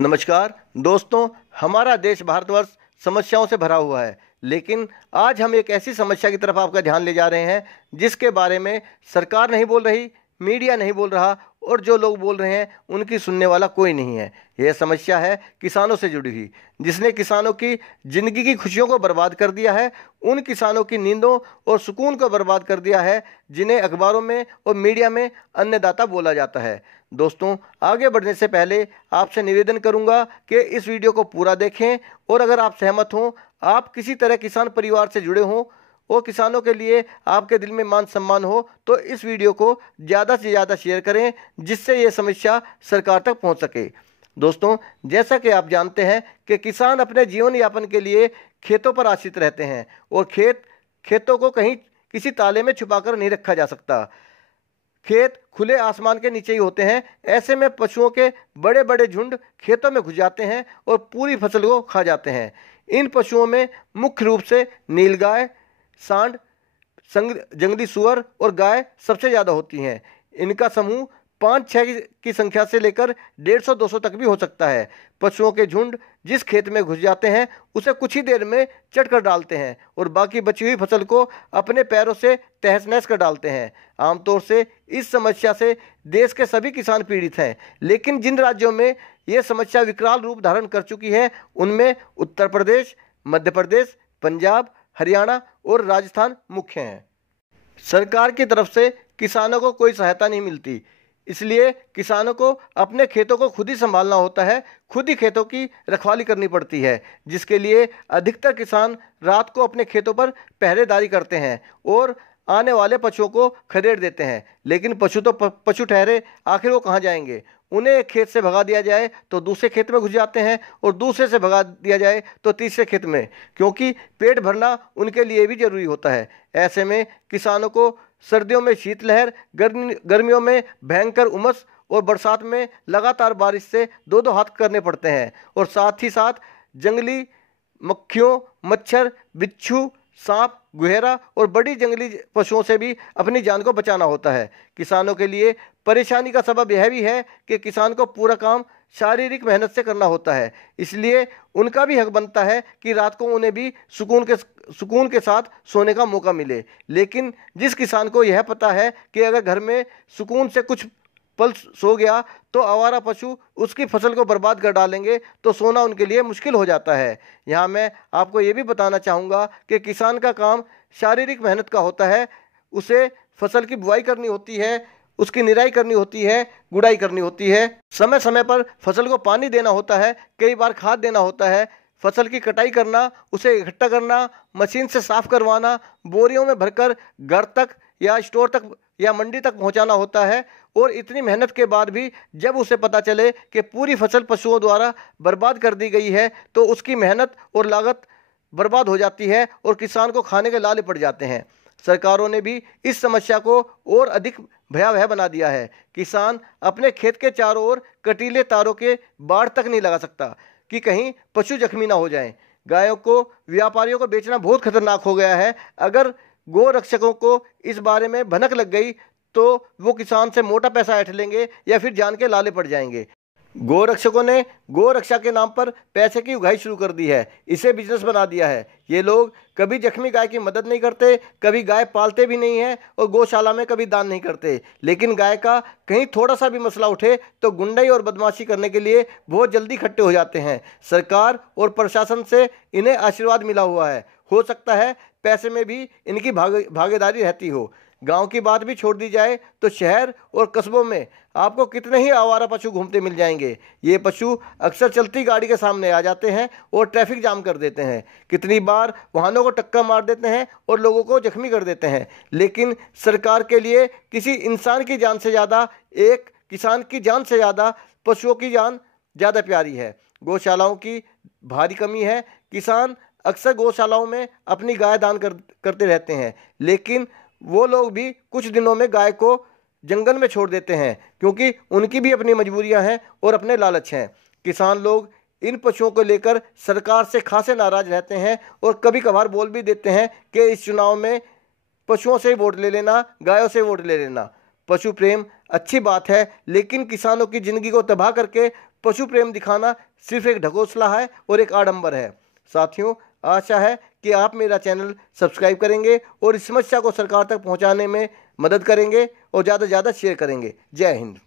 नमस्कार दोस्तों, हमारा देश भारतवर्ष समस्याओं से भरा हुआ है, लेकिन आज हम एक ऐसी समस्या की तरफ आपका ध्यान ले जा रहे हैं जिसके बारे में सरकार नहीं बोल रही, मीडिया नहीं बोल रहा और जो लोग बोल रहे हैं उनकी सुनने वाला कोई नहीं है। यह समस्या है किसानों से जुड़ी हुई, जिसने किसानों की ज़िंदगी की खुशियों को बर्बाद कर दिया है, उन किसानों की नींदों और सुकून को बर्बाद कर दिया है जिन्हें अखबारों में और मीडिया में अन्नदाता बोला जाता है। दोस्तों, आगे बढ़ने से पहले आपसे निवेदन करूंगा कि इस वीडियो को पूरा देखें और अगर आप सहमत हों, आप किसी तरह किसान परिवार से जुड़े हों और किसानों के लिए आपके दिल में मान सम्मान हो तो इस वीडियो को ज़्यादा से ज़्यादा शेयर करें, जिससे ये समस्या सरकार तक पहुंच सके। दोस्तों, जैसा कि आप जानते हैं कि किसान अपने जीवन यापन के लिए खेतों पर आश्रित रहते हैं और खेतों को कहीं किसी ताले में छुपाकर नहीं रखा जा सकता। खेत खुले आसमान के नीचे ही होते हैं। ऐसे में पशुओं के बड़े बड़े झुंड खेतों में घुस जाते हैं और पूरी फसल को खा जाते हैं। इन पशुओं में मुख्य रूप से नीलगाय, सांड, जंगली सुअर और गाय सबसे ज़्यादा होती हैं। इनका समूह 5-6 की संख्या से लेकर 150-200 तक भी हो सकता है। पशुओं के झुंड जिस खेत में घुस जाते हैं उसे कुछ ही देर में चट कर डालते हैं और बाकी बची हुई फसल को अपने पैरों से तहस नहस कर डालते हैं। आमतौर से इस समस्या से देश के सभी किसान पीड़ित हैं, लेकिन जिन राज्यों में यह समस्या विकराल रूप धारण कर चुकी है उनमें उत्तर प्रदेश, मध्य प्रदेश, पंजाब, हरियाणा और राजस्थान मुख्य हैं। सरकार की तरफ से किसानों को कोई सहायता नहीं मिलती, इसलिए किसानों को अपने खेतों को खुद ही संभालना होता है, खुद ही खेतों की रखवाली करनी पड़ती है, जिसके लिए अधिकतर किसान रात को अपने खेतों पर पहरेदारी करते हैं और आने वाले पशुओं को खदेड़ देते हैं। लेकिन पशु तो पशु ठहरे, आखिर वो कहाँ जाएंगे? उन्हें एक खेत से भगा दिया जाए तो दूसरे खेत में घुस जाते हैं और दूसरे से भगा दिया जाए तो तीसरे खेत में, क्योंकि पेट भरना उनके लिए भी जरूरी होता है। ऐसे में किसानों को सर्दियों में शीतलहर, गर्मियों में भयंकर उमस और बरसात में लगातार बारिश से दो दो हाथ करने पड़ते हैं और साथ ही साथ जंगली मक्खियों, मच्छर, बिच्छू, सांप, गुहेरा और बड़ी जंगली पशुओं से भी अपनी जान को बचाना होता है। किसानों के लिए परेशानी का सबब यह भी है कि किसान को पूरा काम शारीरिक मेहनत से करना होता है, इसलिए उनका भी हक बनता है कि रात को उन्हें भी सुकून के साथ सोने का मौका मिले। लेकिन जिस किसान को यह पता है कि अगर घर में सुकून से कुछ पल सो गया तो आवारा पशु उसकी फसल को बर्बाद कर डालेंगे, तो सोना उनके लिए मुश्किल हो जाता है। यहाँ मैं आपको ये भी बताना चाहूँगा कि किसान का काम शारीरिक मेहनत का होता है। उसे फसल की बुआई करनी होती है, उसकी निराई करनी होती है, गुड़ाई करनी होती है, समय समय पर फसल को पानी देना होता है, कई बार खाद देना होता है, फसल की कटाई करना, उसे इकट्ठा करना, मशीन से साफ करवाना, बोरियों में भरकर घर तक या स्टोर तक या मंडी तक पहुंचाना होता है। और इतनी मेहनत के बाद भी जब उसे पता चले कि पूरी फसल पशुओं द्वारा बर्बाद कर दी गई है तो उसकी मेहनत और लागत बर्बाद हो जाती है और किसान को खाने के लाले पड़ जाते हैं। सरकारों ने भी इस समस्या को और अधिक भयावह बना दिया है। किसान अपने खेत के चारों ओर कटीले तारों के बाड़ तक नहीं लगा सकता कि कहीं पशु जख्मी ना हो जाएं। गायों को व्यापारियों को बेचना बहुत खतरनाक हो गया है। अगर गो रक्षकों को इस बारे में भनक लग गई तो वो किसान से मोटा पैसा ऐंठ लेंगे या फिर जान के लाले पड़ जाएंगे। गो रक्षकों ने गो रक्षा के नाम पर पैसे की उगाही शुरू कर दी है, इसे बिजनेस बना दिया है। ये लोग कभी जख्मी गाय की मदद नहीं करते, कभी गाय पालते भी नहीं हैं और गौशाला में कभी दान नहीं करते। लेकिन गाय का कहीं थोड़ा सा भी मसला उठे तो गुंडाई और बदमाशी करने के लिए बहुत जल्दी इकट्ठे हो जाते हैं। सरकार और प्रशासन से इन्हें आशीर्वाद मिला हुआ है, हो सकता है पैसे में भी इनकी भागीदारी रहती हो। गांव की बात भी छोड़ दी जाए तो शहर और कस्बों में आपको कितने ही आवारा पशु घूमते मिल जाएंगे। ये पशु अक्सर चलती गाड़ी के सामने आ जाते हैं और ट्रैफिक जाम कर देते हैं। कितनी बार वाहनों को टक्कर मार देते हैं और लोगों को जख्मी कर देते हैं। लेकिन सरकार के लिए किसी इंसान की जान से ज़्यादा, एक किसान की जान से ज़्यादा पशुओं की जान ज़्यादा प्यारी है। गौशालाओं की भारी कमी है। किसान अक्सर गौशालाओं में अपनी गाय दान करते रहते हैं, लेकिन वो लोग भी कुछ दिनों में गाय को जंगल में छोड़ देते हैं, क्योंकि उनकी भी अपनी मजबूरियां हैं और अपने लालच हैं। किसान लोग इन पशुओं को लेकर सरकार से खासे नाराज रहते हैं और कभी कभार बोल भी देते हैं कि इस चुनाव में पशुओं से वोट ले लेना, गायों से वोट ले लेना। पशु प्रेम अच्छी बात है, लेकिन किसानों की ज़िंदगी को तबाह करके पशु प्रेम दिखाना सिर्फ एक ढकोसला है और एक आडंबर है। साथियों, आशा है कि आप मेरा चैनल सब्सक्राइब करेंगे और इस समस्या को सरकार तक पहुंचाने में मदद करेंगे और ज़्यादा से ज़्यादा शेयर करेंगे। जय हिंद।